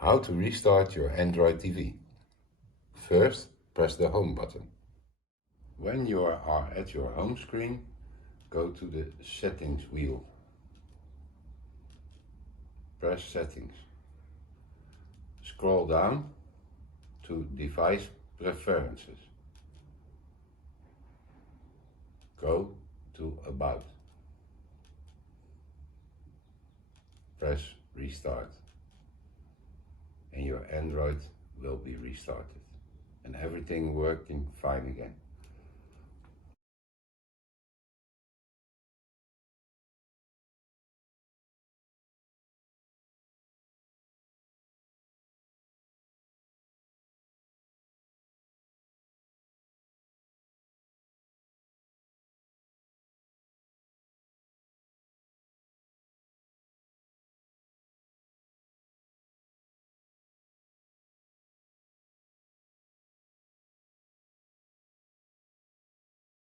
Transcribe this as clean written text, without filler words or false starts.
How to restart your Android TV. First, press the home button. When you are at your home screen, go to the settings wheel. Press settings. Scroll down to device preferences. Go to about. Press restart. And your Android will be restarted and everything working fine again.